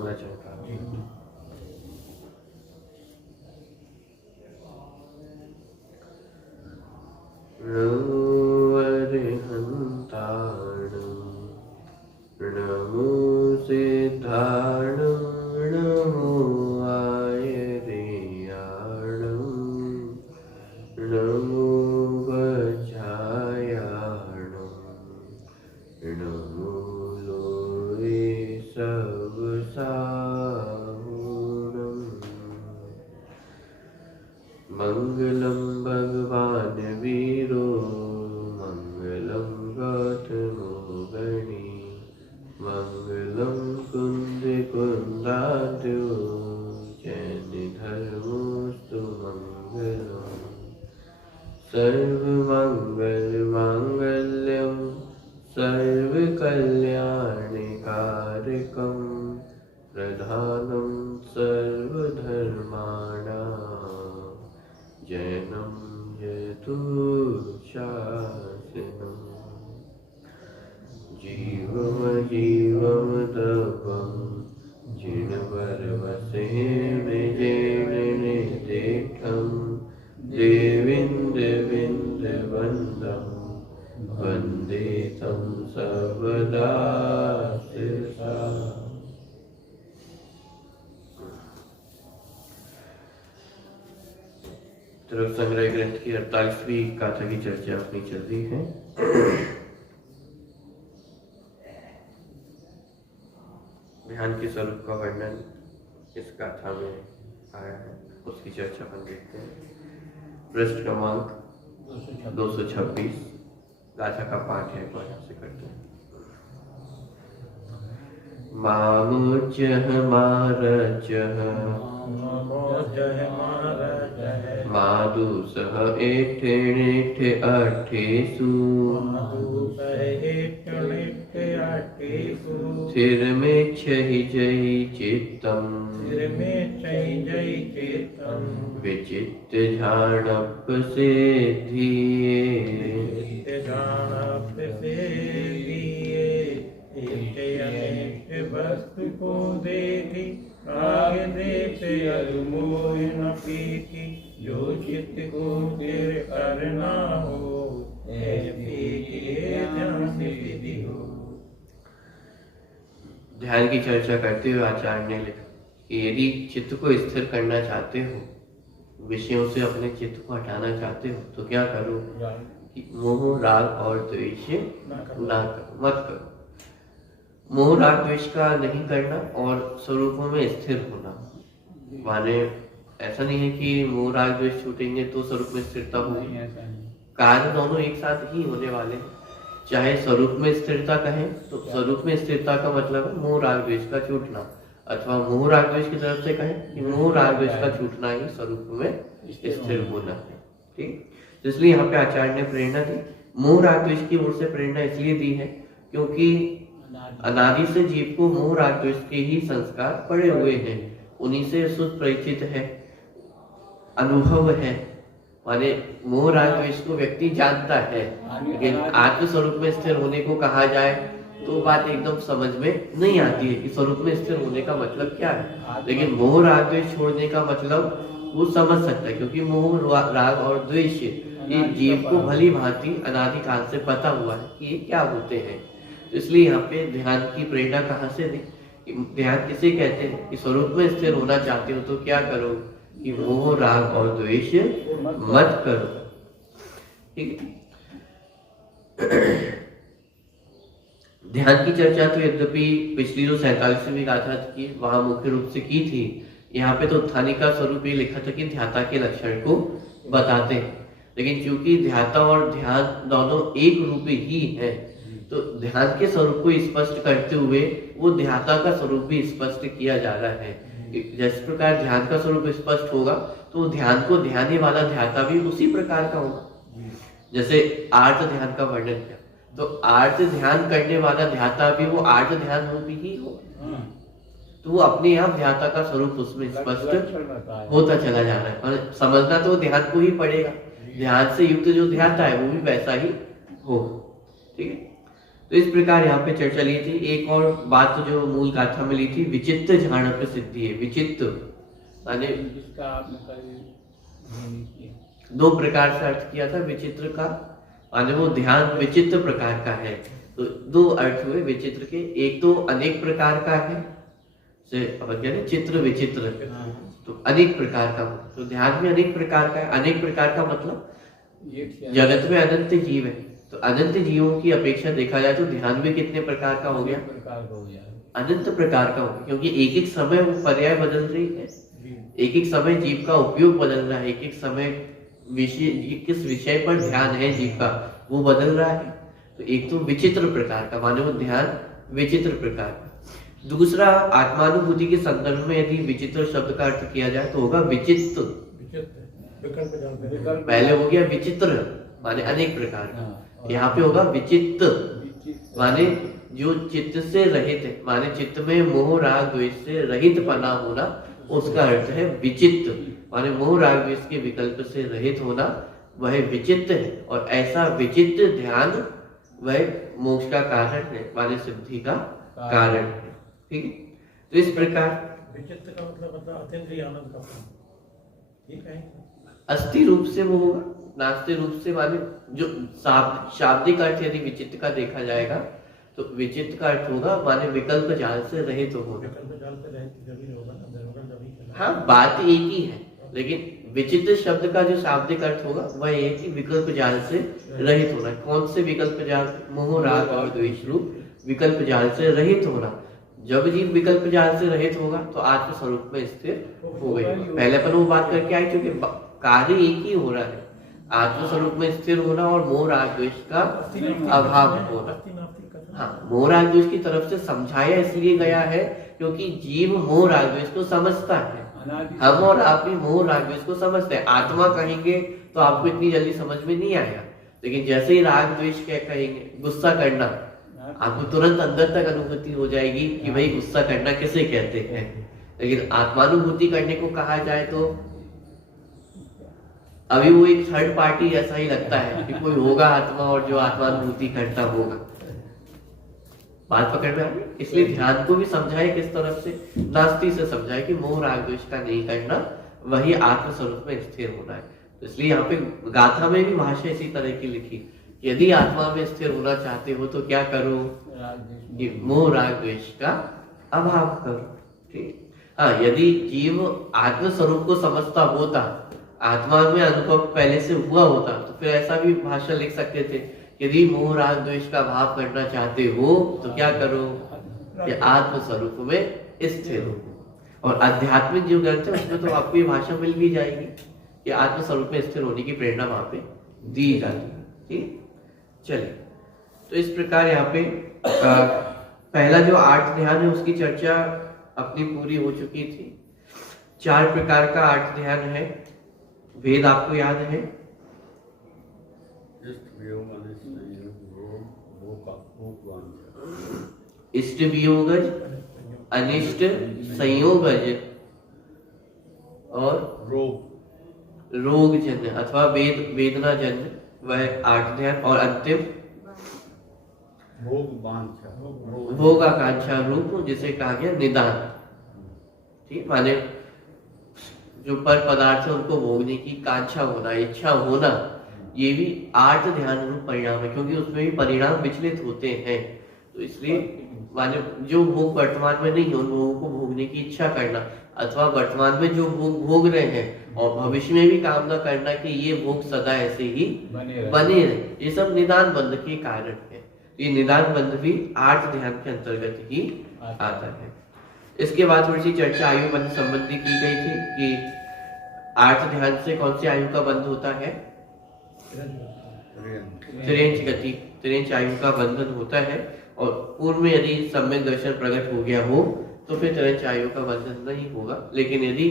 मंगला चमका। नमो अरिहंताणं नमो सिद्धाणं नमो आयर्याणं नमो वज्रायाणं नमो लोये सबसाहुणम्। मंगलम भगवान वीरो मंगलम गौतमो गणी मंगलम कुंद कुंदाद्यो जैन धर्मोस्तु मंगलम। सर्वमंगल मांगल्यम सर्वकल्याणकारकम प्रधानम सर्वधर्माणां जैनं जयतु शासनम्। जीवम तपं जिनवरवसेन जैन निर्देष्टं देवीन्द्रविन्दवन्दं वन्दे तं सर्वदा शिरसा। तरफ संग्रह ग्रंथ की 48वीं गाथा की चर्चा अपनी चल रही है। ध्यान के स्वरूप का वर्णन इस गाथा में आया है, उसकी चर्चा हम देखते हैं। पृष्ठ क्रमांक 226 गाथा का पाठ है, तो यहाँ से करते हैं। मामुचः मारचः मादुसः एठेणेठ अठेषु स्थिरमेच्छहि जयि चित्तम् विचित्त ध्यानपसेद्धिये वस्तु को देखी आगे देखे अरुमोह न पीती जो चित्त को तेरे करना हो ऐसी ध्यान विधि हो। ध्यान की चर्चा करते हुए आचार्य ने लिखा कि यदि चित्त को स्थिर करना चाहते हो, विषयों से अपने चित्त को हटाना चाहते हो, तो क्या करो कि मोह राग और द्वेष ना करो, मत करो। मोह राग द्वेष का नहीं करना और स्वरूपों में स्थिर होना, माने ऐसा नहीं है कि मोह राग द्वेष छूटेंगे तो स्वरूप में स्थिरता होगी। कार्य दोनों एक साथ ही होने वाले हैं। चाहे स्वरूप में स्थिरता कहें तो स्वरूप में स्थिरता का मतलब है मोह राग द्वेष का छूटना, अथवा मोह राग द्वेष की तरफ से कहें कि मोह राग द्वेष का छूटना ही स्वरूप में स्थिर होना है। ठीक, इसलिए यहाँ पे आचार्य ने प्रेरणा दी। मोह राग द्वेष की ओर से प्रेरणा इसलिए दी है क्योंकि अनादि से जीव को मोह राग द्वेष के ही संस्कार पड़े हुए हैं, उन्हीं से सुपरिचित है, अनुभव है। माने मोह राग द्वेष को व्यक्ति जानता है, लेकिन आत्म स्वरूप में स्थिर होने को कहा जाए तो बात एकदम समझ में नहीं आती है कि स्वरूप में स्थिर होने का मतलब क्या है। लेकिन मोह राग द्वेष छोड़ने का मतलब वो समझ सकता है, क्योंकि मोह राग और द्वेष ये जीव को भली भांति अनादि काल से पता हुआ है कि ये क्या होते हैं। इसलिए यहाँ पे ध्यान की प्रेरणा कहाँ से दी? ध्यान किसे कहते हैं कि स्वरूप में स्थिर होना चाहते हो तो क्या करो कि मोह राग और द्वेष मत करो। ठीक है, ध्यान की चर्चा तो यद्यपि पिछली जो 47वीं गाथा की वहां मुख्य रूप से की थी, यहाँ पे तो उत्थानी का स्वरूप ये लिखा था कि ध्याता के लक्षण को बताते हैं। लेकिन चूंकि ध्याता और ध्यान दोनों एक रूप ही है, तो ध्यान के स्वरूप को स्पष्ट करते हुए वो ध्याता का स्वरूप भी स्पष्ट किया जा रहा है। जिस प्रकार ध्यान का स्वरूप स्पष्ट होगा तो ध्यान को ध्याने वाला ध्याता भी उसी प्रकार का होगा। जैसे आर्त ध्यान का वर्णन किया, तो आर्त ध्यान करने वाला ध्याता भी वो आर्त ध्यान रूपी ही होगा, तो वो अपने आप ध्याता का स्वरूप उसमें स्पष्ट होता चला जा रहा है। और समझना तो ध्यान को ही पड़ेगा, ध्यान से युक्त जो ध्याता है वो भी वैसा ही होगा। ठीक है, तो इस प्रकार यहाँ पे चर्चा ली थी। एक और बात जो मूल गाथा में ली थी, विचित्र झाणप सिद्धि है। विचित्र माने जिसका आपने कल ध्यान किया। दो प्रकार से अर्थ किया था विचित्र का, माने वो ध्यान विचित्र प्रकार का है। तो दो अर्थ हुए विचित्र के, एक तो अनेक प्रकार का है, से अपन कहते हैं चित्र विचित्र, तो अनेक प्रकार का, तो ध्यान में अनेक प्रकार का है। अनेक प्रकार का मतलब जगत में अनंत जीव है, तो अनंत जीवों की अपेक्षा देखा जाए तो ध्यान भी कितने प्रकार का हो गया, अनंत प्रकार का हो गया, क्योंकि एक एक समय वो पर्याय बदल रही है, एक एक समय जीव का उपयोग बदल रहा है, एक एक समय विषय, किस विषय पर ध्यान है जीव का वो बदल रहा है। तो एक तो विचित्र प्रकार का, माने वो ध्यान विचित्र प्रकार का। दूसरा, आत्मानुभूति के संदर्भ में यदि विचित्र शब्द का अर्थ किया जाए तो होगा विचित्र। पहले हो गया विचित्र माने अनेक प्रकार का, यहाँ पे होगा विचित्र माने जो चित्त से रहित है, माने चित्त में मोह राग द्वेष से रहित पना होना, उसका अर्थ है विचित्र। माने मोह राग द्वेष के विकल्प से रहित होना वह विचित्र है, और ऐसा विचित्र ध्यान वह मोक्ष का कारण है, माने सिद्धि का कारण है। ठीक है, तो इस प्रकार विचित्र का मतलब अत्यंत आनंद का, ठीक है। अस्थि रूप से वो होगा, नास्तिक रूप से, माने जो शाब्दिक अर्थ यदि विचित्र का देखा जाएगा तो विचित्र का अर्थ होगा माने विकल्प जाल से रहित होगा। विकल्प जाल से रहित जभी होगा ना, हाँ बात एक ही है, लेकिन विचित्र शब्द का जो शाब्दिक अर्थ होगा वह ये कि विकल्प जाल से रहित होना। कौन से विकल्प जाल? मोह राग और द्वेष रूप विकल्प जाल से रहित होना। जब जीव विकल्प जाल से रहित होगा तो आत्म स्वरूप में स्थिर हो गई। पहले अपन वो बात करके आए, क्योंकि कार्य एक ही हो रहा है, आत्म स्वरूप में स्थिर होना और मोह राग द्वेष का अभाव होना। हाँ, मोह राग द्वेष की तरफ से समझाया इसलिए गया है क्योंकि जीव मोह राग द्वेष को समझता है। हम और आप भी मोह राग द्वेष को समझते हैं। आत्मा कहेंगे तो आपको इतनी जल्दी समझ में नहीं आएगा, लेकिन जैसे ही राग द्वेष क्या कहेंगे, गुस्सा करना, आपको तुरंत अंदर तक अनुभूति हो जाएगी कि भाई गुस्सा करना किसे कहते हैं। लेकिन आत्मानुभूति करने को कहा जाए तो अभी वो एक थर्ड पार्टी ऐसा ही लगता है कि कोई होगा आत्मा और जो आत्मानुभूति करता होगा। बात पकड़ में आ गई? इसलिए ध्यान को भी समझाए किस तरफ से, नास्ति से समझाए कि मोह राग द्वेष का नहीं करना, वही आत्म स्वरूप में स्थिर होना है। तो इसलिए यहाँ पे गाथा में भी भाषा इसी तरह की लिखी, यदि आत्मा में स्थिर होना चाहते हो तो क्या करो, मोह राग द्वेष का अभाव करो। ठीक, हाँ, यदि जीव आत्म स्वरूप को समझता होता, आत्मा में अनुभव पहले से हुआ होता, तो फिर ऐसा भी भाषा लिख सकते थे, यदि मोह राग द्वेष का भाव करना चाहते हो तो क्या करो, कि आत्म स्वरूप में स्थिर हो। और आध्यात्मिक जो ग्रंथ है उसमें तो आपको ये भाषा मिल भी जाएगी कि आत्म स्वरूप में स्थिर होने की प्रेरणा वहां पे दी जाती है। ठीक, चलिए, तो इस प्रकार यहाँ पे पहला जो 8 ध्यान है उसकी चर्चा अपनी पूरी हो चुकी थी। 4 प्रकार का 8 ध्यान है। वेद आपको याद है, इष्ट वियोगज, अनिष्ट संयोगज और रोग जन्य अथवा वेदना जन्य, वह 8 ध्यान। और अंतिम भोग आकांक्षा रूप, जिसे कहा गया निदान। ठीक, माने जो पर पदार्थ है उनको भोगने की कांक्षा होना, इच्छा होना, ये भी 8 ध्यान रूप परिणाम है, क्योंकि उसमें भी परिणाम विचलित होते हैं। तो इसलिए माने जो भोग वर्तमान में नहीं है उन भोगों को भोगने की इच्छा करना, अथवा वर्तमान में जो भोग भोग रहे हैं और भविष्य में भी कामना करना कि ये भोग सदा ऐसे ही बने रहे, ये सब निदान बंध के कारण है। ये निदान बंध भी 8 ध्यान के अंतर्गत ही आता है। इसके बाद थोड़ी सी चर्चा आयु बंध संबंधी की गई थी कि 8 ध्यान से कौन सी आयु का बंध होता है, तिरेंच गति, तिरेंच आयु का बंधन होता है। और पूर्व में यदि सम्यक दर्शन प्रकट हो गया हो तो फिर तिरेंच आयु का बंधन नहीं होगा, लेकिन यदि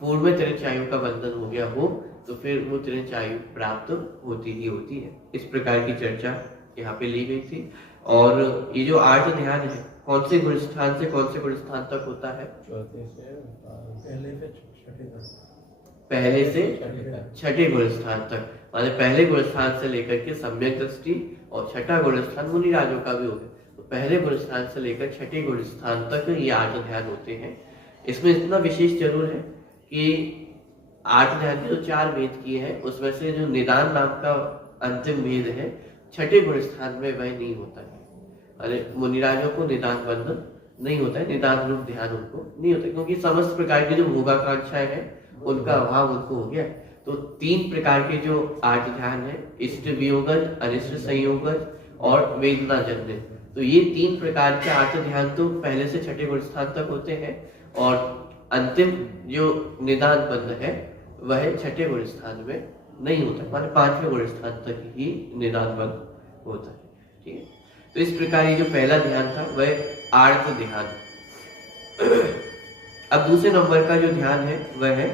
पूर्व में तिरेंच आयु का बंधन हो गया हो तो फिर वो तिरेंच आयु प्राप्त होती ही होती है। इस प्रकार की चर्चा यहाँ पे ली गई थी। और ये जो 8 ध्यान है कौन से गुणस्थान से कौन से गुणस्थान तक होता है, पहले से छठे गुणस्थान तक, माने पहले गुणस्थान से लेकर के सम्यक दृष्टि और छठा गुण स्थान मुनिराजों का भी हो गया। तो पहले गुण स्थान से लेकर छठे गुण स्थान तक ये 8 ध्यान होते हैं। इसमें इतना विशेष जरूर है कि 8 ध्यान के जो 4 वेद किए हैं उसमें से जो निदान नाम का अंतिम वेद है छठे गुण स्थान में वह नहीं होता है। अरे मुनिराजों को निदान बंधन नहीं होता है, निदान रूप ध्यान उनको नहीं होता, क्योंकि समस्त प्रकार की जो भोगाकांक्षाएं हैं उनका अभाव उनको हो गया। तो 3 प्रकार के जो 8 ध्यान है, इष्ट वियोगज, अनिष्ट संयोगज और वेदना जन्य, तो ये 3 प्रकार के 8 ध्यान तो पहले से छठे गुण स्थान तक होते हैं और अंतिम जो निदान बंध है वह छठे गुण स्थान में नहीं होता, माने 5वें गुण स्थान तक ही निदान बंध होता है। ठीक है, तो इस प्रकार ये जो पहला ध्यान था वह आर्त ध्यान। अब दूसरे नंबर का जो ध्यान है वह है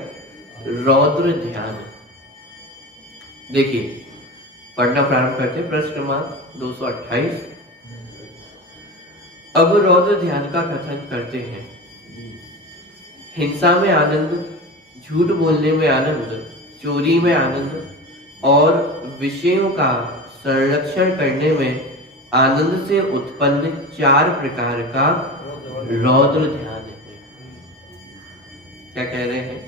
रौद्र ध्यान। देखिए पढ़ना प्रारंभ करते हैं, प्रश्न क्रमांक 228। अब रौद्र ध्यान का कथन करते हैं। हिंसा में आनंद, झूठ बोलने में आनंद, चोरी में आनंद और विषयों का संरक्षण करने में आनंद से उत्पन्न 4 प्रकार का रौद्र ध्यान है। क्या कह रहे हैं?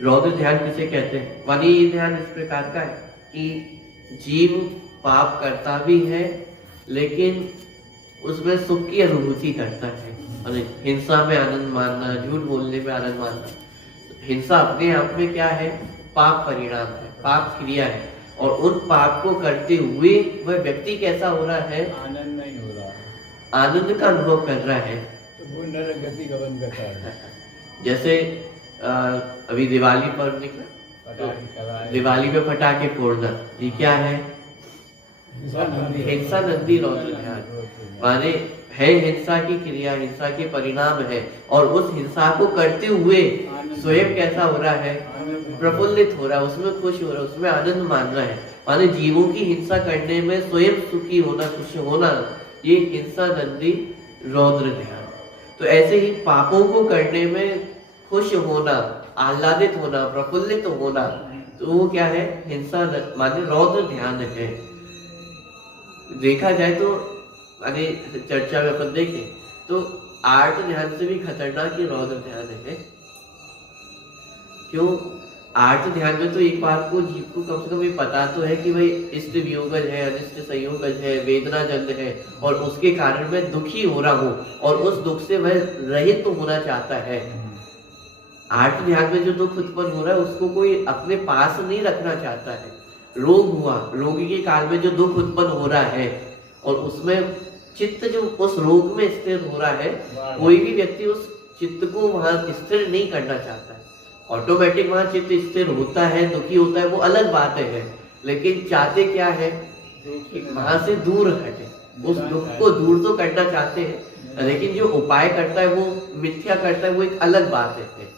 रौद्र ध्यान किसे कहते हैं? मानिए ये ध्यान इस प्रकार का है कि जीव पाप करता भी है लेकिन उसमें सुख की अनुभूति करता है। हिंसा में आनंद मानना, झूठ बोलने में आनंद मानना, हिंसा अपने आप में क्या है? पाप परिणाम है, पाप क्रिया है। और उन पाप को करते हुए वह व्यक्ति कैसा हो रहा है? आनंद नहीं हो रहा, आनंद का अनुभव कर रहा है। तो वो नरक गति गमन करता है। जैसे अभी दिवाली पर्व निकला, तो दिवाली में पटाखे फोड़ना, ये क्या है? हिंसा नंदी रौद्र ध्यान, माने है हिंसा की क्रिया, हिंसा के परिणाम है और उस हिंसा को करते हुए स्वयं कैसा हो रहा है? प्रफुल्लित हो रहा है, उसमें खुश हो रहा है, उसमें आनंद मान रहा है। माने जीवों की हिंसा करने में स्वयं सुखी होना, खुश होना, ये हिंसा नंदी रौद्र ध्यान। तो ऐसे ही पापों को करने में खुश होना, आह्लादित होना, प्रफुल्लित होना, तो वो क्या है? हिंसा माने रौद्र ध्यान है। देखा जाए तो माने चर्चा में अपन देखें तो आर्त ध्यान से भी खतरनाक ये रौद्र ध्यान है। क्यों? आर्त ध्यान में तो एक बात को जीव को कम से कम ये पता तो है कि भाई इष्ट वियोगज है, अनिष्ट संयोगज है, वेदना जन्य है और उसके कारण मैं दुखी हो रहा हूँ और उस दुख से वह रहित तो होना चाहता है। आर्त ध्यान में जो दुख उत्पन्न हो रहा है उसको कोई अपने पास नहीं रखना चाहता है। रोग हुआ, रोगी के काल में जो दुख उत्पन्न हो रहा है और उसमें चित्त जो उस रोग में स्थिर हो रहा है, कोई भी व्यक्ति उस चित्त को वहां स्थिर नहीं करना चाहता है। ऑटोमेटिक वहां चित्त स्थिर होता है, दुखी होता है, वो अलग बात है, लेकिन चाहते क्या है? वहां से दूर हटे, उस दुख को दूर तो करना चाहते हैं, लेकिन जो उपाय करता है वो मिथ्या करता है, वो एक अलग बात है,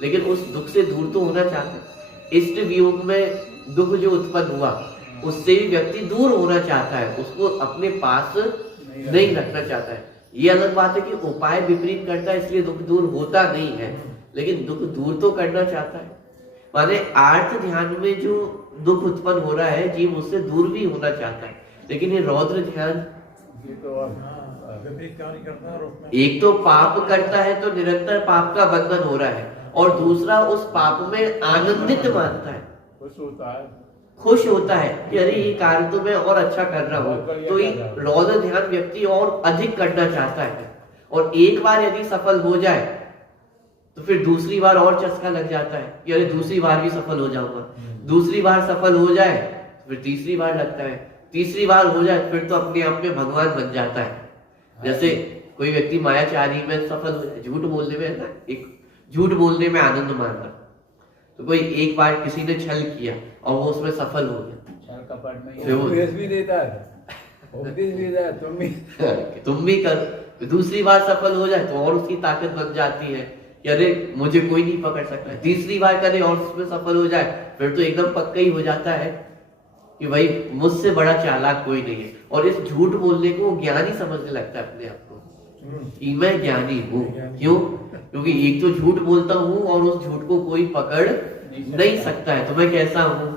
लेकिन उस दुख से दूर तो होना चाहता है। इष्ट वियोग में दुख जो उत्पन्न हुआ उससे भी व्यक्ति दूर होना चाहता है, उसको अपने पास नहीं रखना चाहता है। ये अलग बात है कि उपाय विपरीत करता है इसलिए दुख दूर होता नहीं है, लेकिन दुख दूर तो करना चाहता है। माने आर्त ध्यान में जो दुख उत्पन्न हो रहा है जीव उससे दूर भी होना चाहता है, लेकिन ये रौद्र ध्यान विपरीत कार्य करता है और उसमें एक तो पाप करता है तो निरंतर पाप का बंधन हो रहा है और दूसरा उस पाप में आनंदित मानता है, खुश होता है कि अरे ये कार्य तो मैं और अच्छा कर रहा हूँ। तो ये रौद्र ध्यान व्यक्ति और अधिक करना चाहता है और एक बार यदि सफल हो जाए तो फिर दूसरी बार और चस्का लग जाता है कि अरे दूसरी बार भी सफल हो जाऊंगा। दूसरी बार सफल हो जाए फिर तीसरी बार लगता है, तीसरी बार हो जाए फिर तो अपने आप में भगवान बन जाता है। जैसे कोई व्यक्ति मायाचारी में सफल हो जाए, झूठ बोलने में ना, एक झूठ बोलने में आनंद मानना, तो कोई एक बार किसी ने छल किया और वो उसमें सफल हो गया, उपदेश भी देता है, उपदेश भी देता है, तुम भी कर, दूसरी बार सफल हो जाए तो और उसकी ताकत बन जाती है कि अरे मुझे कोई नहीं पकड़ सकता। तीसरी बार करे और उसमें सफल हो जाए फिर तो एकदम पक्का ही हो जाता है कि भाई मुझसे बड़ा चालाक कोई नहीं है। और इस झूठ बोलने को ज्ञानी समझने लगता है अपने आप को कि मैं ज्ञानी हूँ। क्यों? क्योंकि एक तो झूठ बोलता हूँ और उस झूठ को कोई पकड़ नहीं सकता है, तो मैं कैसा हूँ?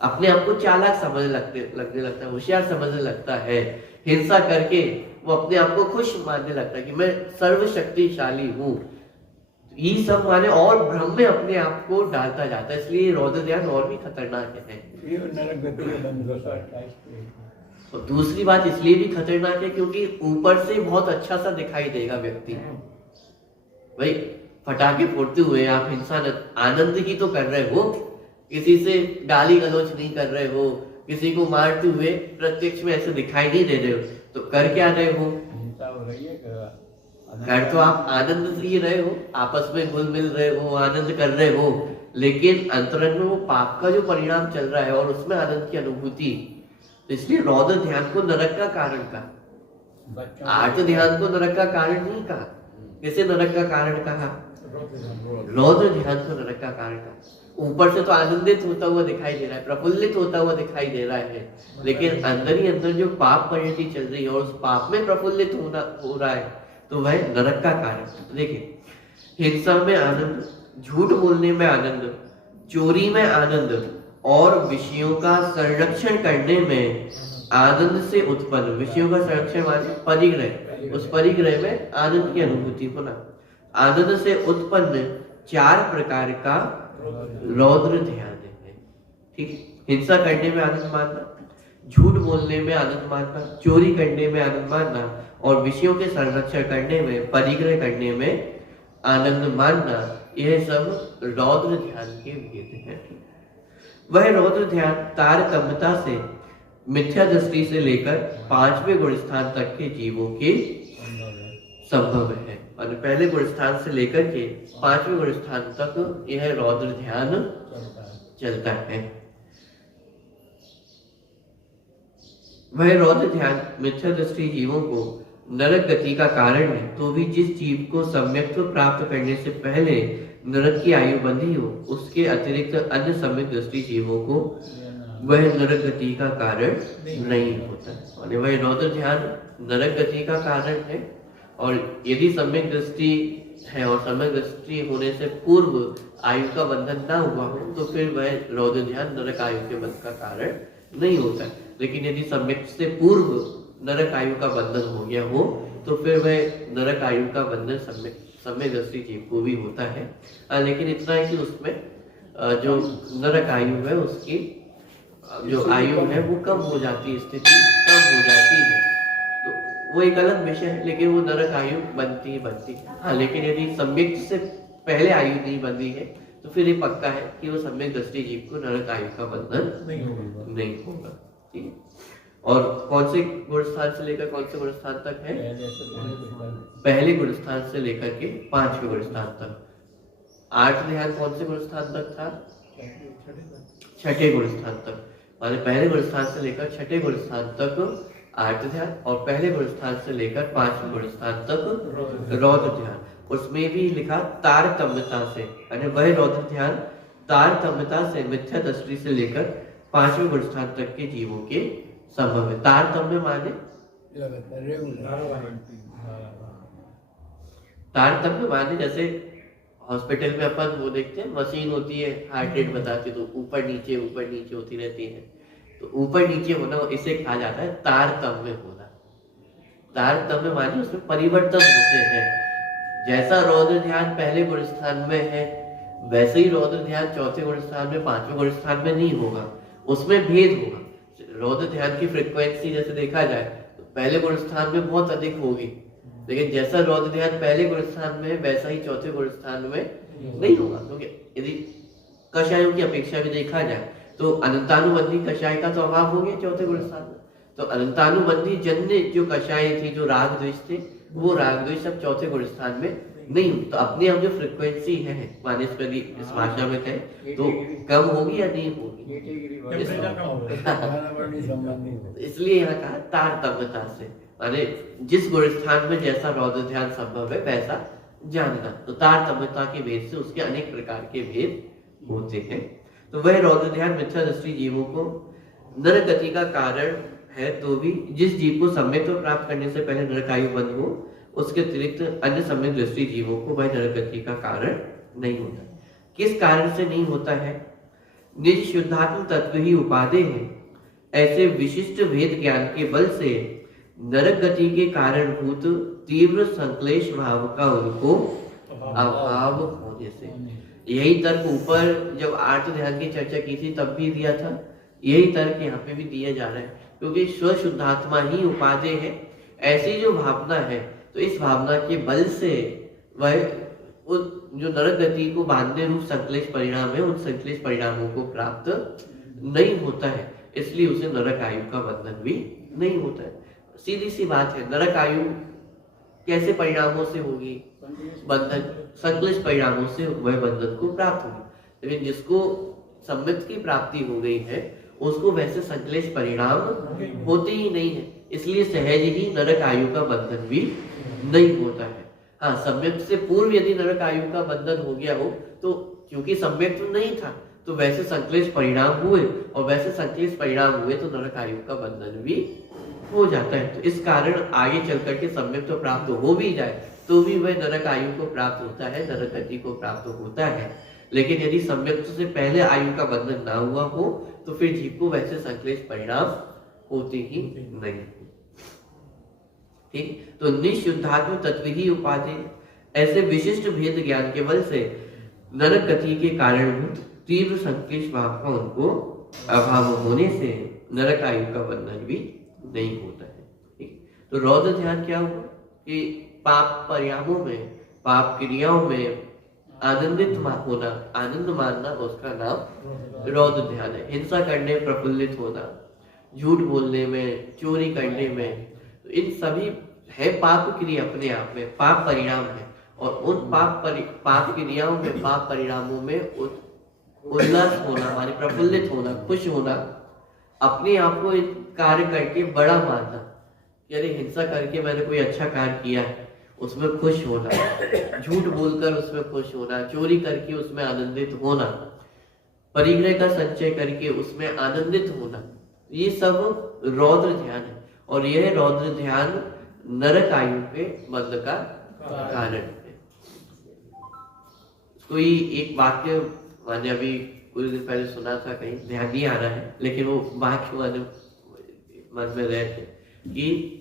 अपने आप को चालाक लगने लगता है, होशियार समझने लगता है। हिंसा करके वो अपने आप को खुश मानने लगता है कि मैं सर्वशक्तिशाली हूँ। ये सब माने और भ्रम में अपने आप को डालता जाता है। इसलिए रौद्र ध्यान और भी खतरनाक है। ये नरक गति में बंद होता है। और दूसरी बात इसलिए भी खतरनाक है क्योंकि ऊपर से बहुत अच्छा सा दिखाई देगा व्यक्ति। भाई पटाखे फोड़ते हुए आप हिंसा आनंद की तो कर रहे हो, किसी से गाली गलौज नहीं कर रहे हो, किसी को मारते हुए प्रत्यक्ष में ऐसे दिखाई नहीं दे रहे हो, तो कर क्या रहे हो? हिंसा हो रही है, कर तो आप आनंद से ही रहे हो, आपस में घुल मिल रहे हो, आनंद कर रहे हो, लेकिन अंतरंग में वो पाप का जो परिणाम चल रहा है और उसमें आनंद की अनुभूति। तो इसलिए रौद्र ध्यान को नरक का कारण कहा, आर्त ध्यान को नरक का कारण नहीं कहा। किसे नरक का कारण कहा? रौद्र ध्यान को नरक का कारण कहा। ऊपर से तो आनंदित होता हुआ दिखाई दे रहा है, प्रफुल्लित होता हुआ दिखाई दे रहा है, लेकिन अंदर ही अंदर जो पाप प्रवृत्ति चल रही है और उस पाप में प्रफुल्लित हो रहा है, तो वह नरक का कारण। देखिए, हिंसा में आनंद, झूठ बोलने में आनंद, चोरी में आनंद और विषयों का संरक्षण करने में आनंद से उत्पन्न, विषयों का संरक्षण माने परिग्रह, उस परिग्रह में आनंद की अनुभूति होना, आनंद से उत्पन्न 4 प्रकार का रौद्र ध्यान है। ठीक, हिंसा करने में आनंद मानना, झूठ बोलने में आनंद मानना, चोरी करने में आनंद मानना और विषयों के संरक्षण करने में, परिग्रह करने में आनंद मानना, यह सब रौद्र ध्यान के भेद हैं। वह रौद्र ध्यान तारतम्यता से मिथ्या दृष्टि से लेकर 5वें गुण स्थान तक के जीवों के संभव है। और पहले गुण स्थान से लेकर के 5वें गुण स्थान तक यह रौद्र ध्यान चलता है। वह रौद्र ध्यान मिथ्या दृष्टि जीवों को नरक गति का कारण है, तो भी जिस जीव को सम्यक्त्व प्राप्त करने से पहले नरक की आयु बंधी हो, उसके अतिरिक्त अन्य सम्यक दृष्टि जीवों को वह नरक गति का कारण नहीं होता। और वह रौद्र ध्यान नरक गति का कारण है, और यदि सम्यक दृष्टि है और सम्यक दृष्टि होने से पूर्व आयु का बंधन ना हुआ हो, तो फिर वह रौद्र ध्यान नरक आयु के बंधन का कारण नहीं होता। लेकिन यदि सम्यक से पूर्व नरक आयु का बंधन हो गया हो, तो फिर वह नरक आयु का बंधन सम्यक दृष्टि जीव को भी होता है। लेकिन इतना है कि उसमें जो नरक आयु है, उसकी जो आयु है वो कम हो जाती है, स्थिति कम हो जाती है, तो वो एक अलग विषय है, लेकिन वो नरक आयु बनती है। हाँ, लेकिन यदि सम्यक से पहले आयु नहीं बंधी है, तो फिर ये पक्का है कि वो सम्यक दृष्टि जीव को नरक आयु का बंधन नहीं होगा। ठीक है। और कौन से गुण स्थान से लेकर कौन से गुण स्थान तक है? पहले गुण स्थान से लेकर के 5वें गुण स्थान तक। 8 ध्यान कौन से गुण स्थान तक था? 6ठे गुण स्थान तक। माने पहले गुण स्थान से लेकर 6ठे गुण स्थान तक 8 ध्यान, और पहले गुण स्थान से लेकर 5वें गुण स्थान तक रौद्र ध्यान। उसमें भी लिखा तारतम्यता से, यानी वह रौद्र ध्यान तारतम्यता से मिथ्या दृष्टि से लेकर 5वें गुण स्थान तक के जीवों के संभव है। तारतम्य माने तारतम्य माने जैसे हॉस्पिटल में अपन वो देखते हैं, मशीन होती है, हार्ट रेट बताती, तो ऊपर नीचे होती रहती है, तो ऊपर नीचे होना, इसे कहा जाता है तारतम्य होना। तारतम्य माने उसमें परिवर्तन होते हैं। जैसा रौद्र ध्यान पहले गुण स्थान में है, वैसे ही रौद्र ध्यान 4थे गुण स्थान में, 5वें गुण स्थान में नहीं होगा, उसमें भेद होगा। रौद्र ध्यान की फ्रीक्वेंसी जैसे देखा जाए तो पहले गुण स्थान में बहुत अधिक होगी, लेकिन जैसा रौद्र ध्यान पहले गुण स्थान में, वैसा ही 4थे गुण स्थान में नहीं होगा। क्योंकि यदि कषायों की अपेक्षा भी देखा जाए तो अनंतानुबंधी कषाय का तो अभाव हो गया 4थे गुण स्थान में, तो अनंतानुबंधी जन्य जो कषाय थी, जो राग द्वेष थे, वो राग द्वेष सब 4थे गुण स्थान में नहीं। तो अपने आप जो फ्रीक्वेंसी है, माने इस भाषा में कहें तो कम होगी या नहीं होगी, इसलिए यहाँ कहा तारतम्यता से, माने जिस गुण स्थान में जैसा रौद्र ध्यान संभव है वैसा जानना। तो तारतम्यता के भेद से उसके अनेक प्रकार के भेद होते हैं। तो वह रौद्र ध्यान मिथ्या दृष्टि जीवों को नरक गति का कारण है, तो भी जिस जीव को सम्यक्त्व प्राप्त करने से पहले नरक आयु बंद हो, उसके अतिरिक्त अन्य सम्यक दृष्टि जीवों को वह नरक गति का कारण नहीं होता। किस कारण से नहीं होता है? निज शुद्धात्म तत्व ही उपादेय है। ऐसे विशिष्ट भेद ज्ञान के बल से नरक गति के कारणभूत तीव्र संक्लेश भाव का उनको अभाव होने से, यही तर्क ऊपर जब आर्त ध्यान की चर्चा की थी तब भी दिया था, यही तर्क यहाँ पे भी दिया जा रहा है। क्योंकि स्वशुद्धात्मा ही उपादेय है, ऐसी जो भावना है तो इस भावना के बल से वह जो नरक गति को बांधने रूप संक्लेश परिणाम है, उन संक्लेश परिणामों को प्राप्त नहीं होता है, इसलिए उसे नरक आयु का बंधन भी नहीं होता है। सीधी सी बात है, नरक आयु कैसे परिणामों से होगी? बंधन संक्लेश परिणामों से वह बंधन को प्राप्त होगी। लेकिन जिसको सम्यक की प्राप्ति हो गई है उसको वैसे संक्लेश परिणाम होते ही नहीं है, इसलिए सहज ही नरक आयु का बंधन भी नहीं होता है। हाँ, सम्यक से पूर्व यदि नरक आयु का बंधन हो गया हो तो क्योंकि सम्यक तो नहीं था तो वैसे संक्लेश परिणाम हुए, और वैसे संक्लेश परिणाम हुए तो नरक आयु का बंधन भी हो जाता है। तो इस कारण आगे चल करके सम्यक तो प्राप्त हो भी जाए तो भी वह नरक आयु को प्राप्त होता है, नरक गति को प्राप्त होता है। लेकिन यदि सम्यक से पहले आयु का बंधन ना हुआ हो तो फिर जीव को वैसे संक्लेश परिणाम होते ही नहीं। ठीक, तो निशुद्धात्म तत्व ही उपादेय, ऐसे विशिष्ट भेद ज्ञान के बल से नरक गति के कारणभूत तीव्र संक्लेश भाव का उनको अभाव होने से नरक आयु का बंधन भी नहीं होता है। ठीक, तो रौद्र ध्यान क्या हुआ कि पाप परिणामों में, पाप क्रियाओं में आनंदित होना, आनंद मानना, उसका नाम रौद्र ध्यान है। हिंसा करने प्रफुल्लित होना, झूठ बोलने में, चोरी करने में, तो इन सभी है पाप क्रिया, अपने आप में पाप परिणाम है। और उन पाप क्रियाओं में, पाप परिणामों में उल्लास होना, माने प्रफुल्लित होना, खुश होना, अपने आप को एक कार्य करके बड़ा मानना, यानी हिंसा करके मैंने कोई अच्छा कार्य किया है उसमें खुश होना, झूठ बोलकर उसमें खुश होना, चोरी करके उसमें आनंदित होना, परिग्रह का संचय करके उसमें आनंदित होना, ये सब रौद्र ध्यान है। और यह रौद्र ध्यान नरक आयु पे बंध का कारण है। कोई एक वाक्य मैंने अभी कुछ दिन पहले सुना था, कहीं ध्यान नहीं आ रहा है, लेकिन वो वाक्य मैंने मन में रहे थे कि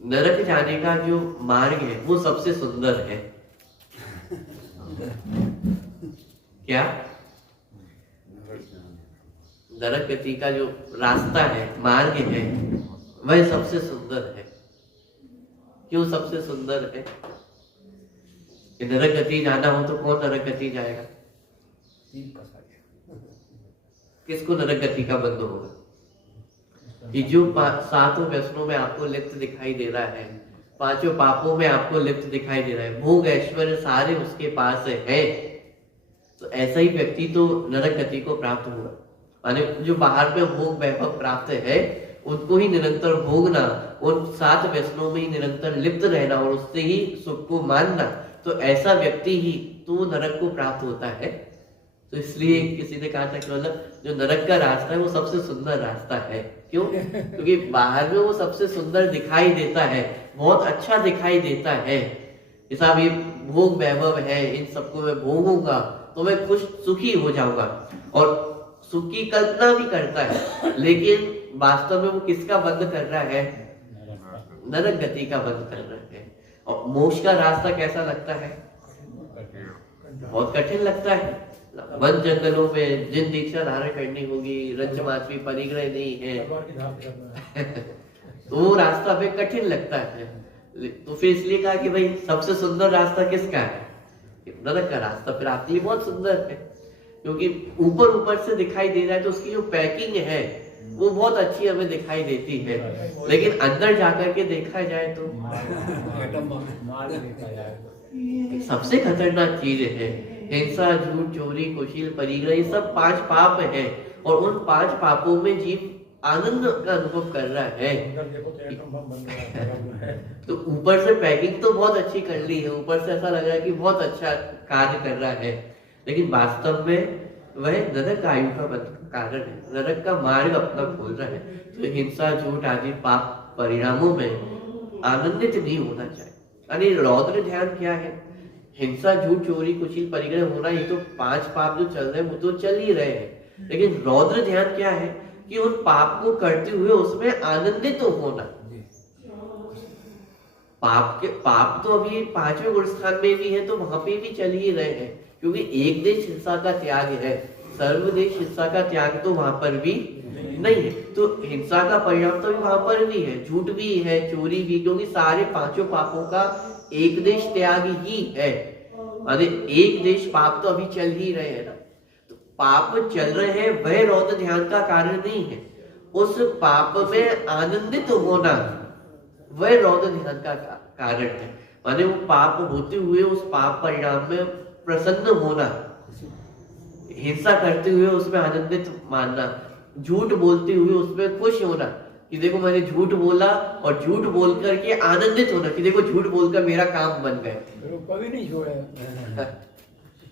नरक जाने का जो मार्ग है वो सबसे सुंदर है। क्या? नरक गति का जो रास्ता है, मार्ग है, वह सबसे सुंदर है। क्यों सबसे सुंदर है? कि नरक गति जाना हो तो कौन नरक गति जाएगा? किसको नरक गति का बंध होगा? कि जो सातों व्यसनों में आपको लिप्त दिखाई दे रहा है, पांचों पापों में आपको लिप्त दिखाई दे रहा है, भोग ऐश्वर्य सारे उसके पास है, तो ऐसा ही व्यक्ति तो नरक गति को प्राप्त होगा। माने जो बाहर में भोग वैभव प्राप्त है उनको ही निरंतर भोगना, उन सात व्यसनों में ही निरंतर लिप्त रहना और उससे ही सुख को मानना, तो ऐसा व्यक्ति ही तो नरक को प्राप्त होता है। तो इसलिए किसी ने कहा था कि मतलब जो नरक का रास्ता है वो सबसे सुंदर रास्ता है। क्यों? क्योंकि बाहर में वो सबसे सुंदर दिखाई देता है, बहुत अच्छा दिखाई देता है, हिसाब ये भोग वैभव है, इन सबको मैं भोगूंगा तो मैं खुश सुखी हो जाऊंगा, और सुख की कल्पना भी करता है, लेकिन वास्तव में वो किसका बंध कर रहा है? नरक गति का बंध कर रहा है। और मोक्ष का रास्ता कैसा लगता है? बहुत कठिन लगता है। वन जंगलों में जिन दीक्षा धारण करनी होगी, रंचमात्वी परिग्रह नहीं है तो वो रास्ता भी कठिन लगता है। तो फिर इसलिए कहा कि भाई सबसे सुंदर रास्ता किसका है? नरक का रास्ता। फिर आपके लिए बहुत सुंदर है, क्योंकि ऊपर ऊपर से दिखाई दे रहा है तो उसकी जो पैकिंग है वो बहुत अच्छी हमें दिखाई देती है, लेकिन अंदर जाकर के देखा जाए तो सबसे खतरनाक चीज है हिंसा, झूठ, चोरी, कुशील, परिग्रह, ये सब 5 पाप है, और उन 5 पापों में जीव आनंद का अनुभव कर रहा है। तो ऊपर से पैकिंग तो बहुत अच्छी कर ली है, ऊपर से ऐसा लग रहा है कि बहुत अच्छा कार्य कर रहा है, लेकिन वास्तव में वह नरक आयु का कारण है, नरक का मार्ग अपना खोल रहा है। तो हिंसा, झूठ आदि पाप परिणामों में आनंदित नहीं होना चाहिए। यानी रौद्र ध्यान क्या है? हिंसा, झूठ, चोरी, कुशील, परिग्रह होना, ये तो 5 पाप जो चल रहे हैं वो तो चल ही रहे हैं, लेकिन रौद्र ध्यान क्या है कि उन पाप को करते हुए उसमें आनंदित तो होना। पाप तो अभी 5वें गुण स्थान में भी है, तो वहां पे भी चल ही रहे हैं, क्योंकि एक देश हिंसा का त्याग है, सर्वदेश हिंसा का त्याग तो वहां पर भी नहीं है। तो हिंसा का परिणाम तो भी वहां पर भी है, झूठ भी है, चोरी भी, क्योंकि सारे 5 पापों का एक देश त्याग ही है। माने एक देश पाप तो अभी चल ही रहे हैं ना, तो पाप चल रहे हैं वह रौद्र ध्यान का कारण नहीं है, उस पाप में आनंदित होना वह रौद्र ध्यान का कारण है। माने वो पाप होते हुए उस पाप परिणाम में प्रसन्न होना, हिंसा करते हुए उसमें आनंदित मानना, झूठ बोलते हुए उसमें खुश होना कि देखो मैंने झूठ बोला, और झूठ बोल करके आनंदित होना कि देखो झूठ बोलकर मेरा काम बन गया। कभी नहीं छोड़ा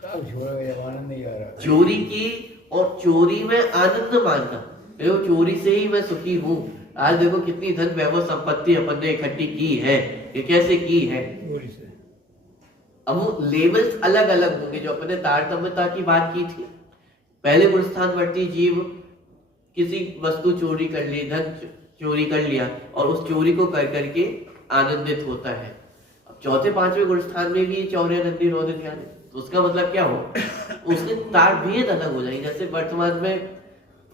कब छोड़ा, जब आनंद नहीं आ रहा। चोरी की और चोरी में आनंद मानना, देखो चोरी से ही मैं सुखी हूँ, आज देखो कितनी धन वैभव संपत्ति अपन ने इकट्ठी की है, ये कैसे की है। अब वो लेवल्स अलग अलग होंगे, जो अपने तारतम्यता की बात की थी। पहले गुण स्थानवर्ती जीव किसी वस्तु चोरी कर ली, धन चोरी कर लिया, और उस चोरी को कर करके आनंदित होता है। अब चौथे 5वें गुण स्थान में भी चौर्य नंदी रौद्र ध्यान है, तो उसका मतलब क्या हो, उसके तार भेद अलग हो जाएंगे। जैसे वर्तमान में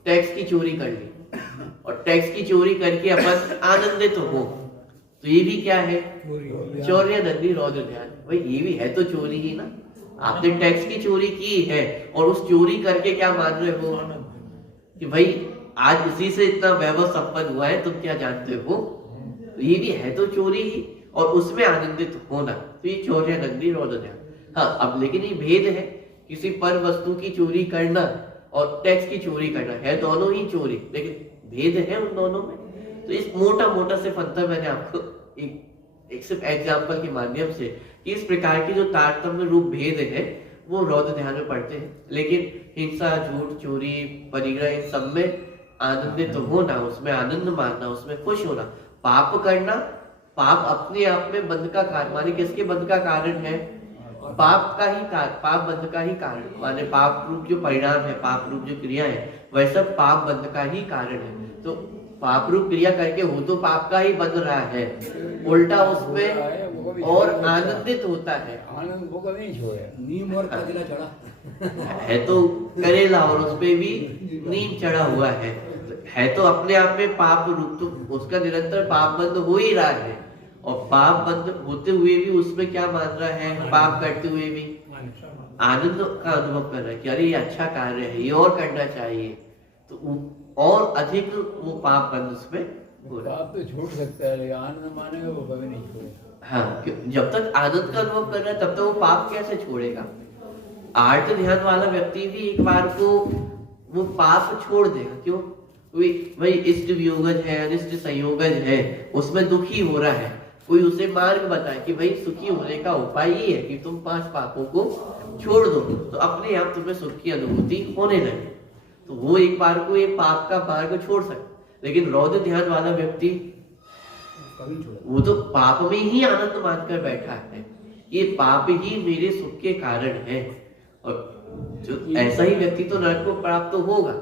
टैक्स की चोरी कर ली, और टैक्स की चोरी करके अपन आनंदित हो, तो ये भी क्या है, चौर्य नंदी रौद्र ध्यान। भाई ये भी है तो चोरी ही ना, आपने टैक्स की चोरी की है और उस चोरी करके क्या मान रहे हो कि भाई आज इसी से इतना वैभव संपन्न हुआ है, तुम क्या जानते हो। तो ये भी है तो चोरी ही, और उसमें आनंदित होना, तो ये चौर्य नंदी रौद्र ध्यान। हाँ, अब लेकिन ये भेद है, किसी पर वस्तु की चोरी करना और टैक्स की चोरी करना, है दोनों ही चोरी, लेकिन भेद है उन दोनों में। तो इस मोटा सिर्फ अंतर मैंने आपको एक सिर्फ एग्जाम्पल के माध्यम से, कि इस प्रकार की जो तारतम्य रूप भेद है वो रौद्र ध्यान में पड़ते हैं। लेकिन हिंसा, झूठ, चोरी, परिग्रह, इन सब में आनंदित होना, उसमें आनंद मानना, उसमें खुश होना। पाप करना, पाप अपने आप में बंध का कारण, माने किसके बंध का कारण है, पाप का ही कारण, पाप बंध का ही कारण, माने पाप रूप जो परिणाम है, पाप रूप जो क्रिया है, वह सब पाप बंध का ही कारण है। तो पाप रूप क्रिया करके हो तो पाप का ही बंध रहा है, उल्टा उसमें और आनंदित होता है। आनंद वो कभी नहीं छोड़ा, नीम और कजला चढ़ा है तो करेला, और उसपे भी नीम चढ़ा हुआ है तो अपने आप में पाप रूप, तो उसका निरंतर पाप बंद हो ही रहा है, और पाप बंद होते हुए भी उसमें क्या मान रहा है, पाप करते हुए भी आनंद का अनुभव कर रहा है कि अरे ये अच्छा कार्य है, ये और करना चाहिए, तो और अधिक वो पाप बंद उसमें हो रहा है। पाप तो छोड़ सकता है, लेकिन आनंद मानेगा वो कभी नहीं छोड़ेगा। हाँ, जब तक आनंद का अनुभव कर रहा है तब तक वो पाप कैसे छोड़ेगा। आर्त ध्यान वाला व्यक्ति भी एक बार को वो पाप छोड़ देगा, क्यों, भाई इष्ट वियोगज है, अनिष्ट संयोगज है, उसमें दुखी हो रहा है, कोई उसे मार्ग बताए कि भाई सुखी होने का उपाय ये है कि तुम 5 पापों को छोड़ दो, तो अपने आप तुम्हें सुख की अनुभूति होने लगे, तो वो एक बार को ये पाप का मार्ग छोड़ सकता। लेकिन रौद्र ध्यान वाला व्यक्ति वो तो पाप में ही आनंद मानकर बैठा है, ये पाप ही मेरे सुख के कारण है। और जो ऐसा ही व्यक्ति तो नरक को प्राप्त होगा,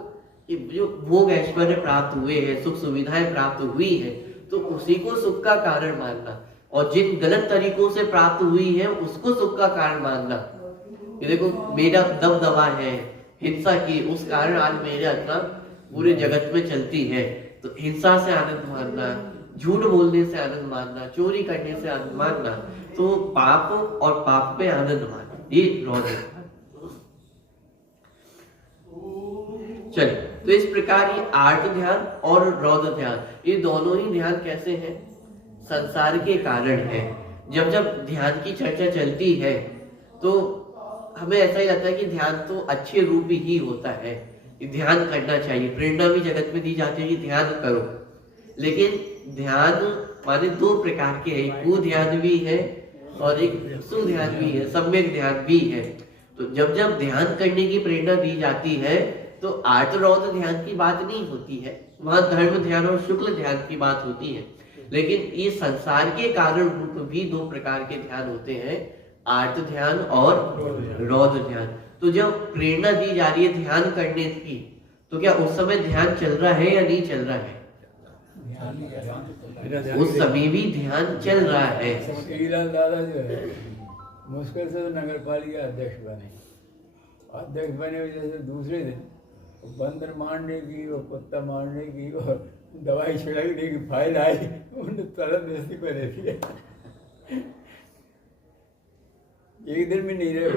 कि जो भोग ऐश्वर्य प्राप्त हुए हैं, सुख सुविधाएं प्राप्त हुई है, तो उसी को सुख का कारण मानना, और जिन गलत तरीकों से प्राप्त हुई है उसको सुख का कारण मानना। ये देखो मेरा दबदबा है हिंसा की, उस कारण आज मेरे इतना पूरे जगत में चलती है, तो हिंसा से आनंद मानना, झूठ बोलने से आनंद मानना, चोरी करने से आनंद मानना, तो पाप और पाप पे आनंद मानना, ये रौद्र। चलिए, तो इस प्रकार ये आर्त ध्यान और रौद्र ध्यान, ये दोनों ही ध्यान कैसे हैं, संसार के कारण है। जब जब ध्यान की चर्चा चलती है तो हमें ऐसा ही लगता है कि ध्यान तो अच्छे रूप ही होता है, ध्यान करना चाहिए, प्रेरणा भी जगत में दी जाती है कि ध्यान करो। लेकिन ध्यान माने 2 प्रकार के हैं, एक कु ध्यान भी है और एक सुध्यान भी है, सम्यक ध्यान भी है। तो जब जब ध्यान करने की प्रेरणा दी जाती है तो आर्त रौद्र ध्यान की बात नहीं होती है, वहां धर्म ध्यान और शुक्ल ध्यान की बात होती है। लेकिन ये संसार के कारण रूप भी 2 प्रकार के ध्यान होते हैं, आर्त ध्यान और रौद्र ध्यान। तो जब प्रेरणा दी जा रही है ध्यान करने की, तो क्या उस समय ध्यान चल रहा है या नहीं चल रहा है? उस समय भी ध्यान चल रहा है। ईलाल दादा जो है मुश्किल से तो नगर पालिका अध्यक्ष बने। अध्यक्ष बने जैसे दूसरे दिन बंदर मारने की और कुत्ता मारने की और दवाई छिड़कने की फाइल आई, उन्होंने तुरंत इस्तीफा दे दिया। एक दिन में नहीं रहे।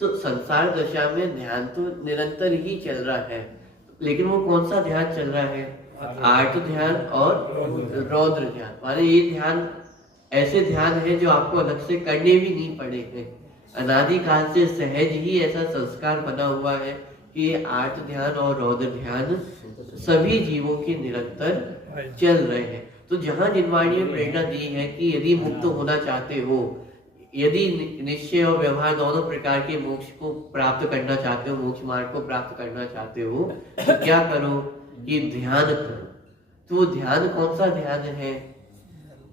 तो संसार दशा में ध्यान तो निरंतर ही चल रहा है, लेकिन वो कौन सा ध्यान चल रहा है? आर्त ध्यान और रौद्र ध्यान। माने ये ध्यान ऐसे ध्यान है जो आपको अलग से करने भी नहीं पड़े हैं। अनादि काल से सहज ही ऐसा संस्कार बना हुआ है कि ये आर्त ध्यान और रौद्र ध्यान सभी जीवों के निरंतर चल रहे हैं। तो जहाँ जिनवाणी में प्रेरणा दी है कि यदि मुक्त होना चाहते हो, यदि निश्चय और व्यवहार दोनों प्रकार के मोक्ष को प्राप्त करना चाहते हो, मोक्ष मार्ग को प्राप्त करना चाहते हो, तो क्या करो कि ध्यान करो। तो ध्यान कौन सा ध्यान है?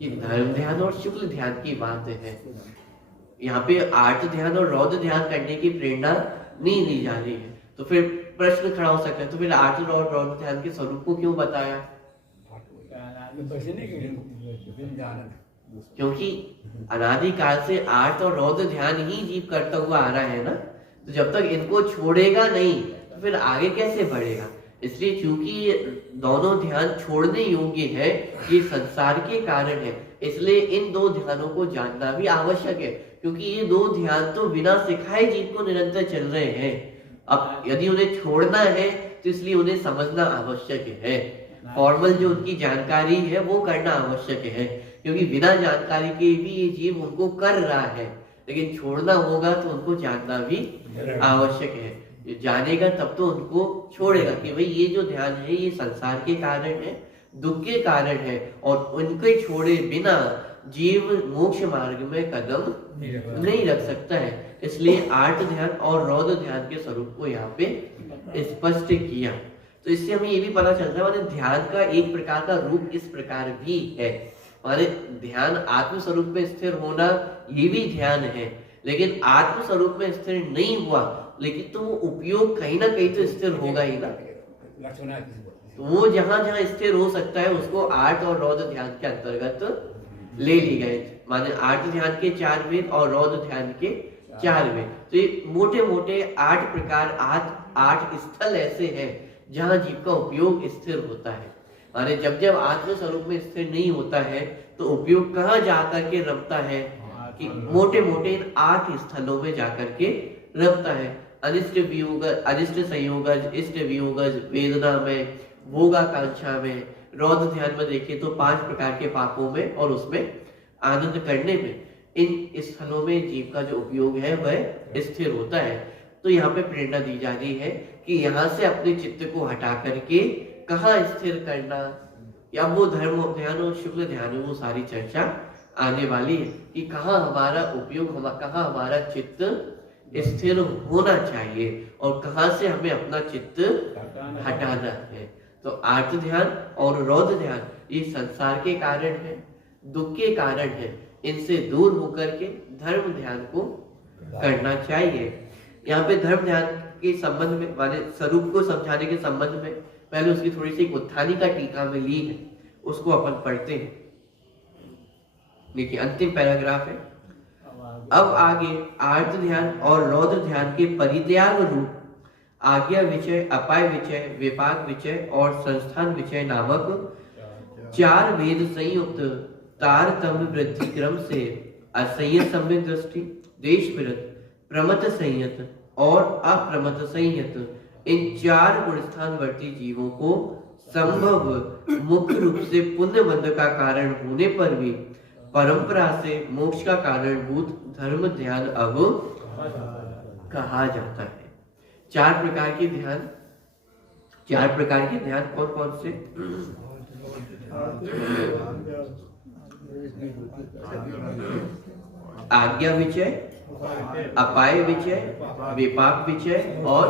ये धर्म ध्यान और शुक्ल ध्यान की बात है। यहाँ पे आर्त ध्यान और रौद्र ध्यान करने की प्रेरणा नहीं दी जा रही है। तो फिर प्रश्न खड़ा हो सकता है, तो फिर आर्त और रौद्र ध्यान के स्वरूप को क्यों बताया? क्योंकि अनादि काल से आर्त और रौद्र ध्यान ही जीव करता हुआ आ रहा है ना। तो जब तक इनको छोड़ेगा नहीं तो फिर आगे कैसे बढ़ेगा? इसलिए चूंकि ये दोनों ध्यान छोड़ने योग्य है, ये संसार के कारण है, इसलिए इन दो ध्यानों को जानना भी आवश्यक है। क्योंकि ये दो ध्यान तो बिना सिखाए जीव को निरंतर चल रहे हैं। अब यदि उन्हें छोड़ना है तो इसलिए उन्हें समझना आवश्यक है। फॉर्मल जो उनकी जानकारी है वो करना आवश्यक है, क्योंकि बिना जानकारी के भी ये जीव उनको कर रहा है, लेकिन छोड़ना होगा तो उनको जानना भी आवश्यक है। जानेगा तब तो उनको छोड़ेगा कि भाई ये जो ध्यान है ये संसार के कारण है, दुख के कारण है, और उनके छोड़े बिना जीव मोक्ष मार्ग में कदम नहीं रख सकता है। इसलिए आर्त ध्यान और रौद्र ध्यान के स्वरूप को यहाँ पे स्पष्ट किया। तो इससे हमें ये भी पता चलता है माने ध्यान का एक प्रकार का रूप इस प्रकार भी है। माने ध्यान आत्म स्वरूप में स्थिर होना ये भी ध्यान है, लेकिन आत्म स्वरूप में स्थिर नहीं हुआ लेकिन तो वो उपयोग कहीं ना कहीं तो स्थिर होगा ही ना। तो वो जहां जहां स्थिर हो सकता है उसको आर्त और रौद्र ध्यान के अंतर्गत ले ली गए। माने आर्त ध्यान के 4 वेद और रौद्र ध्यान के 4 वेद। तो ये मोटे मोटे 8 प्रकार 8 स्थल ऐसे हैं जहां जीव का उपयोग स्थिर होता है। माने जब जब आत्म स्वरूप में स्थिर नहीं होता है तो उपयोग कहाँ जाकर के रमता है कि मोटे मोटे इन 8 स्थलों में जाकर के रमता है। अनिष्ट वियोगज, अनिष्ट संयोगज, इष्ट वियोगज, वेदना में, भोगाकांक्षा में। रौद्र ध्यान में देखिए तो 5 प्रकार के पापों में और उसमें आनंद करने में, इन स्थलों में जीव का जो उपयोग है वह स्थिर होता है। तो यहाँ पे प्रेरणा दी जा रही है कि यहाँ से अपने चित्त को हटा करके कहाँ स्थिर करना, या वो धर्म ध्यान और शुक्ल ध्यान वो सारी चर्चा आने वाली है कि कहाँ हमारा उपयोग, कहाँ हमारा चित्त स्थिर होना चाहिए और कहाँ से हमें अपना चित्त हटाना है। तो आर्त ध्यान और रौद्र ध्यान ये संसार के कारण है, दुख के कारण है। इनसे दूर होकर के धर्म ध्यान को करना चाहिए। यहाँ पे धर्म ध्यान के संबंध में माने स्वरूप को समझाने के संबंध में पहले उसकी थोड़ी सी उत्थानी का टीका में ली है, उसको अपन पढ़ते हैं। देखिए अंतिम पैराग्राफ है। अब आगे आर्त ध्यान और रौद्र ध्यान के परित्याग रूप आज्ञा विचय, अपाय विचय, विपाक विचय और संस्थान विचय नामक 4 वेद संयुक्त तारतम्य वृद्धि क्रम से असंयत सम्यक दृष्टि, देश विरत, प्रमथ संयत और अप्रमथ संयत इन 4 गुणस्थानवर्ती जीवों को संभव मुख्य रूप से पुण्य बंध का कारण होने पर भी परंपरा से मोक्ष का कारणभूत धर्म ध्यान अब कहा जाता है। 4 प्रकार के ध्यान, 4 प्रकार के ध्यान कौन कौन से? आज्ञा विचय, अपाय विचय, विपाक विचय और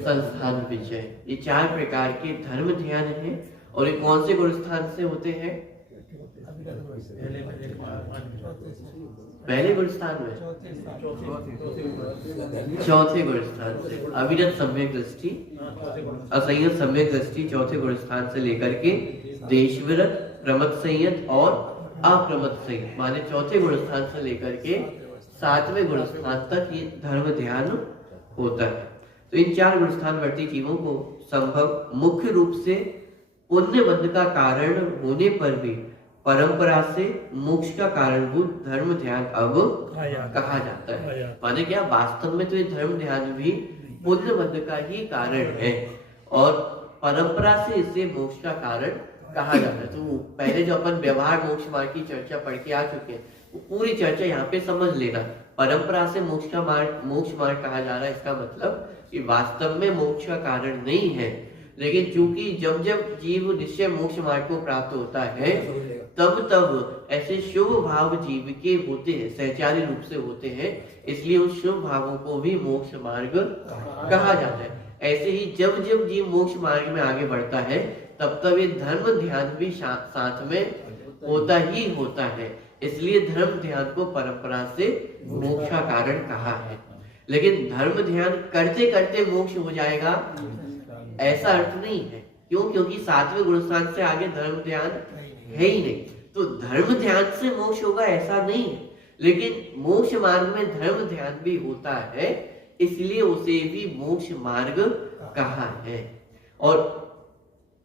संस्थान विचय, ये 4 प्रकार के धर्म ध्यान हैं। और ये कौन से गुण स्थान से होते हैं? पहले गुरु स्थान में, चौथे गुरु स्थान से अविरत सम्यक दृष्टि, असंयत सम्यक दृष्टि चौथे गुरु स्थान से लेकर के देशविरत, प्रमथ संयत और अप्रमथ संयत माने चौथे गुरु स्थान से लेकर के 7वें गुरु स्थान तक ये धर्म ध्यान होता है। तो इन 4 गुरु स्थानवर्ती जीवों को संभव मुख्य रूप से पुण्य बंध का कारण होने पर भी परंपरा से मोक्ष का कारणभूत धर्म ध्यान अब कहा जाता है। माने क्या, वास्तव में तो ये धर्म ध्यान भी पुण्य बंध का ही कारण है और परंपरा से इसे मोक्ष का कारण कहा जाता है। तो पहले जो अपन व्यवहार मोक्ष मार्ग की चर्चा पढ़ के आ चुके हैं, वो पूरी चर्चा यहाँ पे समझ लेना। परंपरा से मोक्ष मार्ग कहा जा रहा है, इसका मतलब कि वास्तव में मोक्ष का कारण नहीं है, लेकिन चूंकि जब जब जीव निश्चय मोक्ष मार्ग को प्राप्त होता है तब तब ऐसे शुभ भाव जीव के होते हैं, सहचारी रूप से होते हैं, इसलिए उस शुभ भावों को भी मोक्ष मार्ग कहा जाता है। ऐसे ही जब जब जीव मोक्ष मार्ग में आगे बढ़ता है तब तब ये धर्म ध्यान भी साथ में होता ही होता है, इसलिए धर्म ध्यान को परंपरा से मोक्ष का कारण कहा है। लेकिन धर्म ध्यान करते करते मोक्ष हो जाएगा ऐसा अर्थ नहीं है। क्यों? क्योंकि 7वें गुरु स्थान से आगे धर्म ध्यान है ही नहीं, तो धर्म ध्यान से मोक्ष होगा ऐसा नहीं है, लेकिन मोक्ष मार्ग में धर्म ध्यान भी होता है, इसलिए उसे भी मोक्ष मार्ग कहा है। और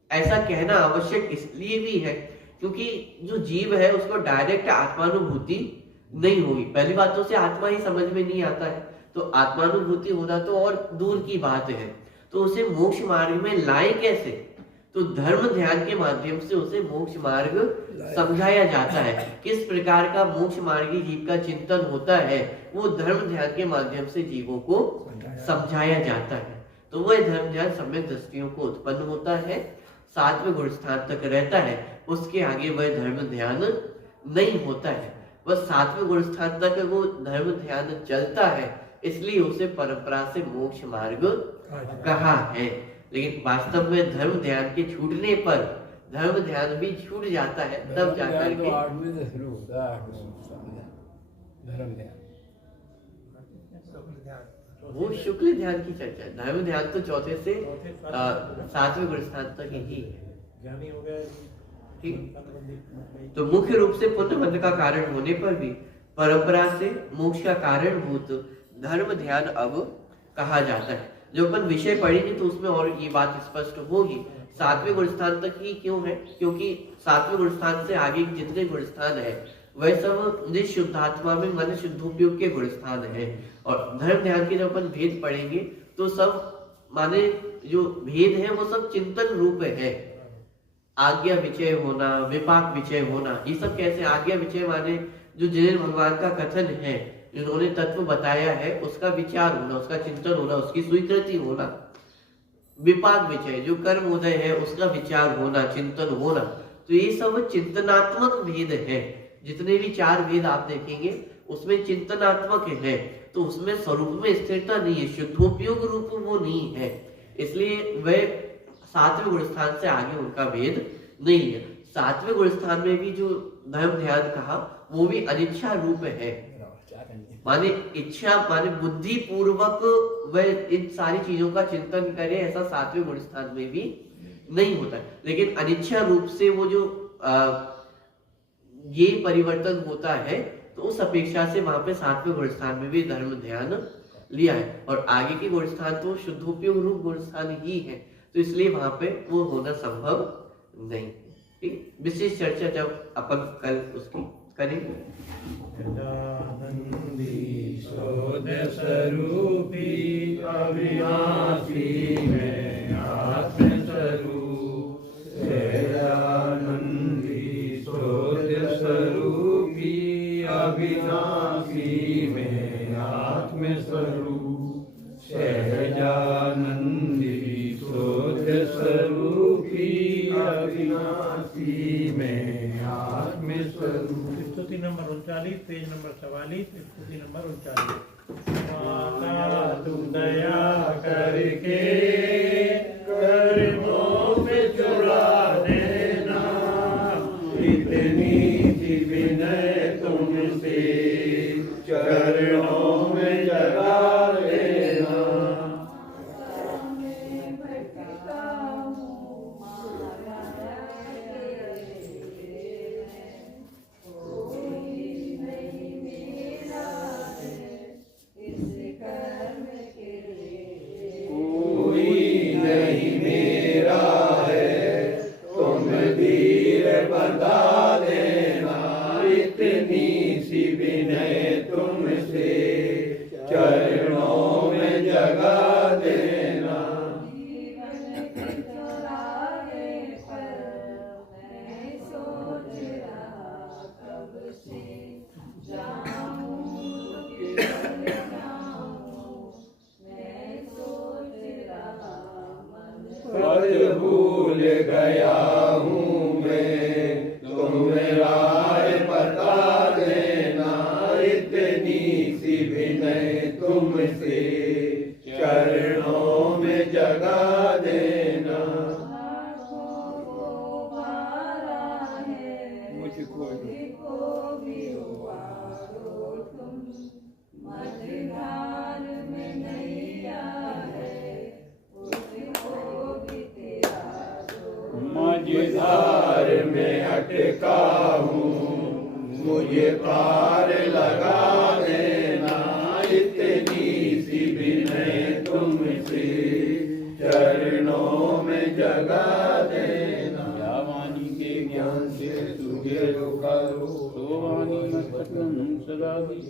ऐसा कहना आवश्यक इसलिए भी है क्योंकि जो जीव है उसको डायरेक्ट आत्मानुभूति नहीं होगी। पहली बात तो उसे आत्मा ही समझ में नहीं आता है, तो आत्मानुभूति होना तो और दूर की बात है, तो उसे मोक्ष मार्ग में लाए कैसे? तो धर्म ध्यान के माध्यम से उसे मोक्ष मार्ग समझाया जाता है। किस प्रकार का मोक्ष मार्गी जीव का चिंतन होता है वो धर्म ध्यान के माध्यम से जीवों को समझाया जाता है। तो वह धर्म ध्यान सम्यक दृष्टियों को उत्पन्न होता है, 7वें गुरु स्थान तक रहता है, उसके आगे वह धर्म ध्यान नहीं होता है। वह 7वें गुरु स्थान तक वो धर्म ध्यान चलता है, इसलिए उसे परंपरा से मोक्ष मार्ग कहा है। लेकिन वास्तव में धर्म ध्यान के छूटने पर धर्म ध्यान भी छूट जाता है, तब जाकर के 8वें से शुरू होता है, 8वें धर्म ध्यान। वो शुक्ल ध्यान की चर्चा है। धर्म ध्यान तो चौथे से 7वें गुरु स्थान तक ही है। ज्ञानी हो गया, ठीक। तो मुख्य रूप से पुण्य बंध का कारण होने पर भी परंपरा से मोक्ष का कारणभूत धर्म ध्यान अब कहा जाता है। जो अपन विषय पढ़ेंगे तो उसमें और ये बात स्पष्ट होगी। 7वें गुरु स्थान तक ही क्यों है? क्योंकि 7वें गुरु स्थान से आगे जितने गुरु स्थान है वह सब निशुद्धात्मा में मन शुद्धोपयोग के गुरु स्थान है। और धर्म ध्यान के जब अपन भेद पढ़ेंगे तो सब माने जो भेद है वो सब चिंतन रूप है। आज्ञा विचय होना, विपाक विचय होना, ये सब कैसे? आज्ञा विचय माने जो जिन भगवान का कथन है, जिन्होंने तत्व बताया है, उसका विचार होना, उसका चिंतन होना, उसकी स्वीकृति होना। विपाक विचय जो कर्म उदय है उसका विचार होना, चिंतन होना। तो ये सब चिंतनात्मक भेद है। जितने भी 4 भेद आप देखेंगे उसमें चिंतनात्मक है, तो उसमें स्वरूप में स्थिरता नहीं है, शुद्धोपयोग रूप वो नहीं है, इसलिए वह 7वें गुरु स्थान से आगे उनका भेद नहीं है। 7वें गुरु स्थान में भी जो धर्म ध्यान कहा वो भी अनिच्छा रूप है, माने इच्छा माने बुद्धि पूर्वक वह इन सारी चीजों का चिंतन करे, ऐसा 7वें गुरु स्थान में भी नहीं होता। लेकिन अनिच्छा रूप से वो जो ये परिवर्तन होता है, तो उस अपेक्षा से वहां पे 7वें गुरु स्थान में भी धर्म ध्यान लिया है। और आगे के गुरु स्थान तो शुद्धोपयोग रूप गुरु स्थान ही है, तो इसलिए वहां पे वो होना संभव नहीं। ठीक, विशेष चर्चा जब अपन कल उसकी करेंगे। स्वरूपी अविनाशी में आत्मस्वरूप, सहजानंदी स्वरूपी अविनाशी में आत्मस्वरूप, सहजानंदी स्वरूपी अविनाशी में आत्मस्वरूप। स्तुति नंबर 39, पेज नंबर 44, स्तुति नंबर 39। माता तुम दया करके कर्मों पे चुरा देना, इतनी सी विनय तुमसे भूल गया हूँ मैं, तुम राह बता देना, इतनी सी विनय तुमसे चरणों में जगा देना। मुझको मझधार में अटका हूँ, मुझे पार लगा देना, इतनी सी विनय तुमसे चरणों में जगा देना। या वाणी के ज्ञान से तुझे रोका लो, तो वाणी मस्तकं सदा दी।